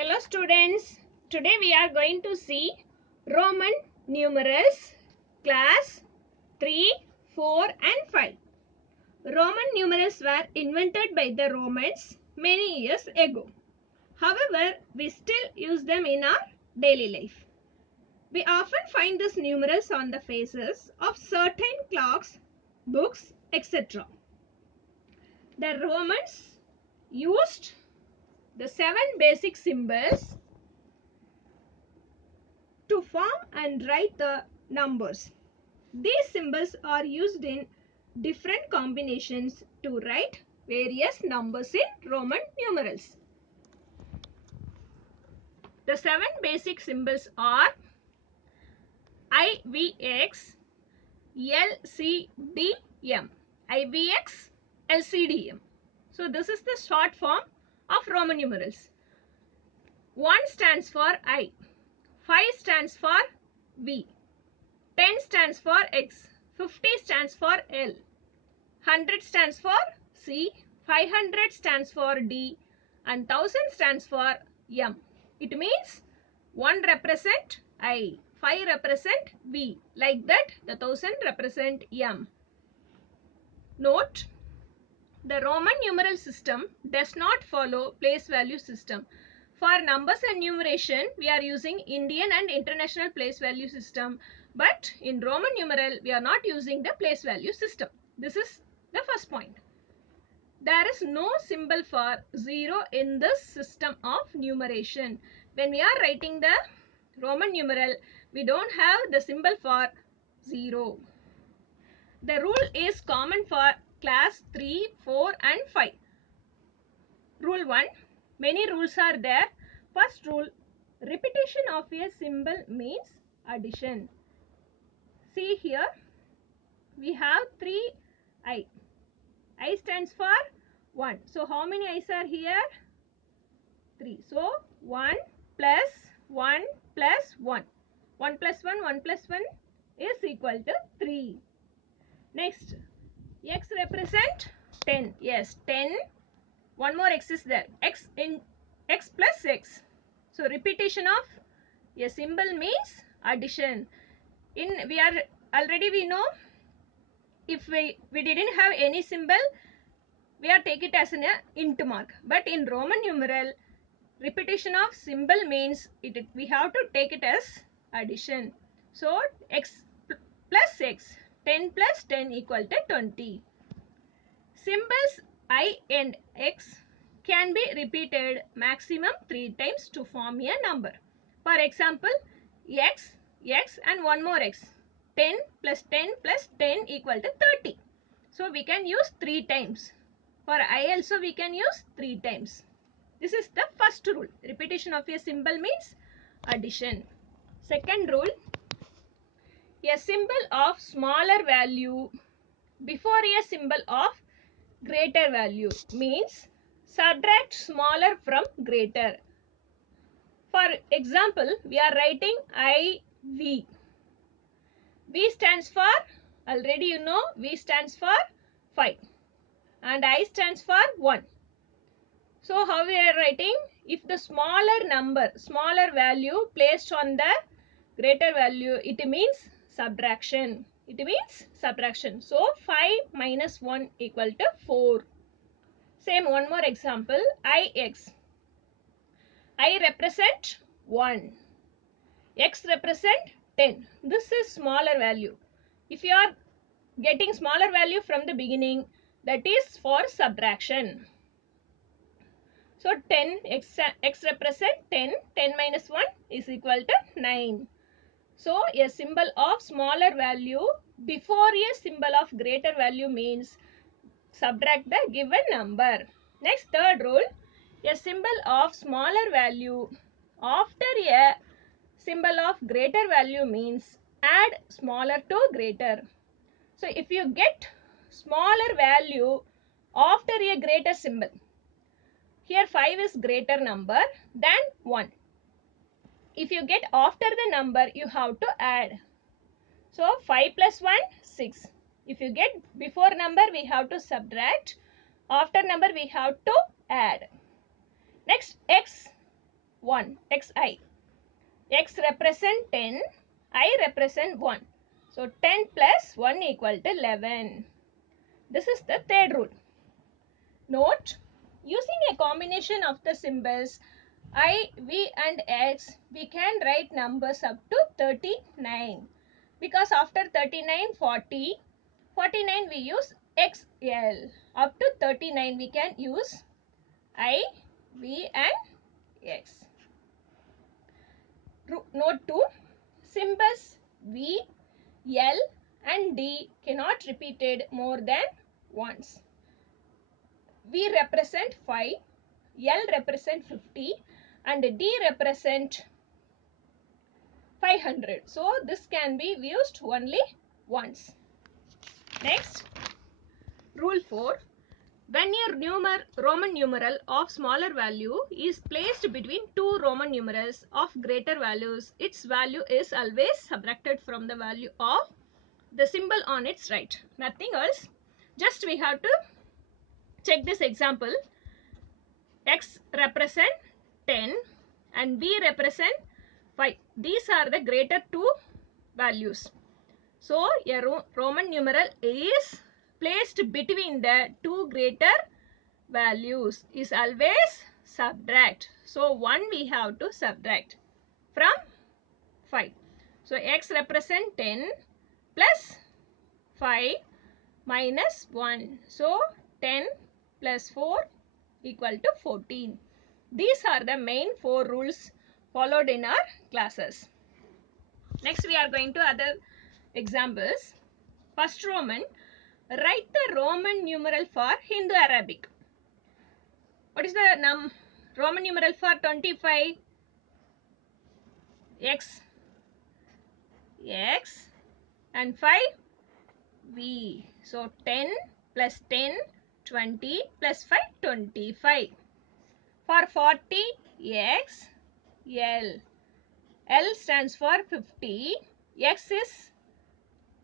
Hello students, today we are going to see Roman numerals class 3, 4 and 5. Roman numerals were invented by the Romans many years ago. However, we still use them in our daily life. We often find these numerals on the faces of certain clocks, books, etc. The Romans used the 7 basic symbols to form and write the numbers. These symbols are used in different combinations to write various numbers in Roman numerals. The 7 basic symbols are IVX, LCDM. IVX, LCDM. So this is the short form of Roman numerals. 1 stands for I, 5 stands for V, 10 stands for X, 50 stands for L, 100 stands for C, 500 stands for D and 1000 stands for M. It means 1 represent I, 5 represent V. Like that the 1000 represent M. Note, the Roman numeral system does not follow place value system. For numbers and numeration, we are using Indian and international place value system. But in Roman numeral, we are not using the place value system. This is the first point. There is no symbol for 0 in this system of numeration. When we are writing the Roman numeral, we don't have the symbol for 0. The rule is common for class 3, 4 and 5. Rule 1. Many rules are there. First rule, repetition of a symbol means addition. See here, we have 3 I. I stands for 1. So how many I's are here? 3. So 1 plus 1 plus 1. 1 plus 1, 1 plus 1 is equal to 3. Next, X represent 10. Yes, 10. One more X is there. X in X plus X. So repetition of a symbol means addition. We know if we didn't have any symbol, we are take it as an int mark. But in Roman numeral, repetition of symbol means we have to take it as addition. So X plus X, 10 plus 10 equal to 20. Symbols I and X can be repeated maximum 3 times to form a number. For example, X, X and one more X. 10 plus 10 plus 10 equal to 30. So we can use 3 times. For I also we can use 3 times. This is the first rule. Repetition of a symbol means addition. Second rule, a symbol of smaller value before a symbol of greater value means subtract smaller from greater. For example, we are writing IV. V stands for, already you know, V stands for 5 and I stands for 1. So how we are writing? If the smaller value placed on the greater value, it means subtraction. It means subtraction. So 5 minus 1 equal to 4. Same one more example, IX. I represent 1. X represent 10. This is smaller value. If you are getting smaller value from the beginning, that is for subtraction. So 10, X represent 10. 10 minus 1 is equal to 9. So a symbol of smaller value before a symbol of greater value means subtract the given number. Next, third rule, a symbol of smaller value after a symbol of greater value means add smaller to greater. So if you get smaller value after a greater symbol, here 5 is greater number than 1. If you get after the number, you have to add. So 5 plus 1, 6. If you get before number, we have to subtract. After number, we have to add. Next, X. 1, xi. X represent 10, I represent 1. So 10 plus 1 equal to 11. This is the third rule. Note, using a combination of the symbols I, V and X, we can write numbers up to 39. Because after 39, 40, 49 we use XL. Up to 39 we can use I, V and X. Note 2, symbols V, L and D cannot repeated more than once. V represent 5, L represent 50 and D represent 500. So this can be used only once. Next, rule 4. When your Roman numeral of smaller value is placed between two Roman numerals of greater values, its value is always subtracted from the value of the symbol on its right. Nothing else. Just we have to check this example. X represent 10 and V represent 5. These are the greater two values. So a Roman numeral is placed between the two greater values is always subtract. So 1 we have to subtract from 5. So x represent 10 plus 5 minus 1. So 10 plus 4 equal to 14. These are the main 4 rules followed in our classes. Next we are going to other examples. First Roman, write the Roman numeral for Hindu Arabic. What is the Roman numeral for 25? X and 5 V. So 10 plus 10 20 plus 5 25. For 40 X L. L stands for 50. X is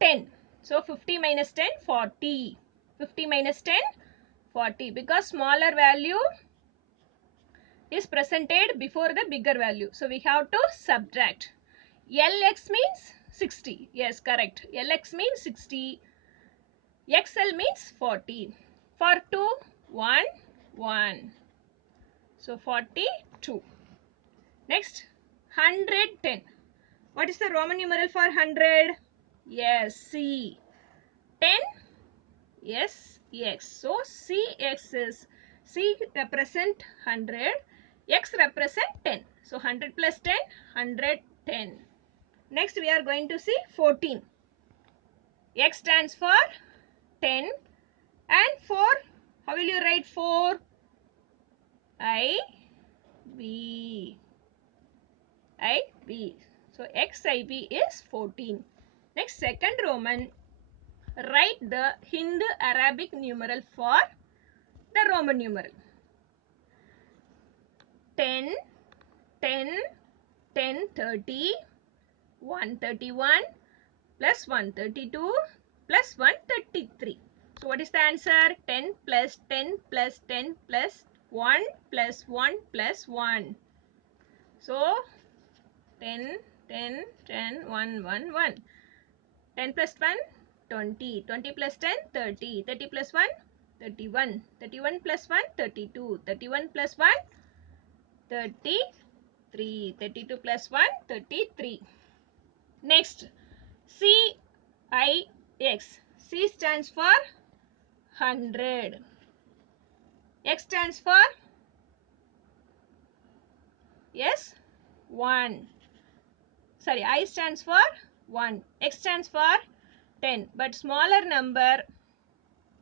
10. So 50 minus 10 40. 50 minus 10 40 because smaller value is presented before the bigger value. So we have to subtract. LX means 60. Yes, correct. LX means 60. XL means 40. For 2, 1, 1. So 42. Next, 110. What is the Roman numeral for 100? Yes, C. 10, yes, X. So CX is, C represent 100, X represent 10. So 100 plus 10, 110. Next we are going to see 14. X stands for 10 and 4. How will you write 4? I, V. I, V. So XIV is 14. Next, second Roman, write the Hindu Arabic numeral for the Roman numeral. 10, 10, 10, 30, 131 plus 132 plus 133. So what is the answer? 10 plus 10 plus 10 plus 1 plus 1 plus 1. So 10, 10, 10, 1, 1, 1. 10 plus 1, 20. 20 plus 10, 30. 30 plus 1, 31. 31 plus 1, 32. 31 plus 1, 33. 32 plus 1, 33. Next, CIX. C stands for 100. X stands for, yes, 1. Sorry, I stands for 1. X stands for 10. But smaller number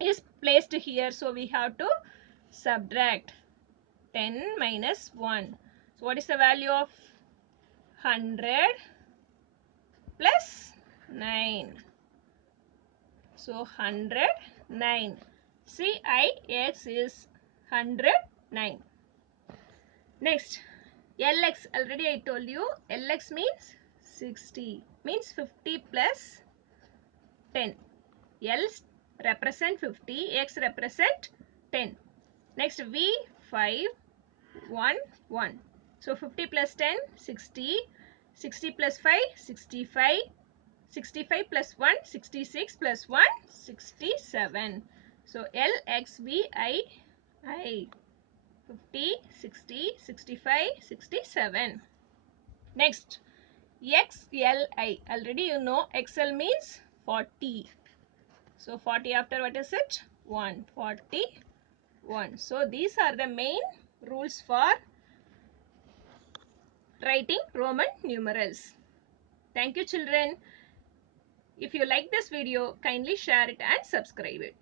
is placed here. So we have to subtract 10 minus 1. So what is the value of 100 plus 9? So 109. CIX is 109. Next, LX, already I told you, LX means 60, means 50 plus 10. L represent 50, X represent 10. Next, V, 5, 1, 1. So 50 plus 10, 60. 60 plus 5, 65. 65 plus 1, 66 plus 1, 67. So LXVI. 50, 60, 65, 67. Next, XLI. Already you know XL means 40. So 40 after what is it? 141. So these are the main rules for writing Roman numerals. Thank you children. If you like this video, kindly share it and subscribe it.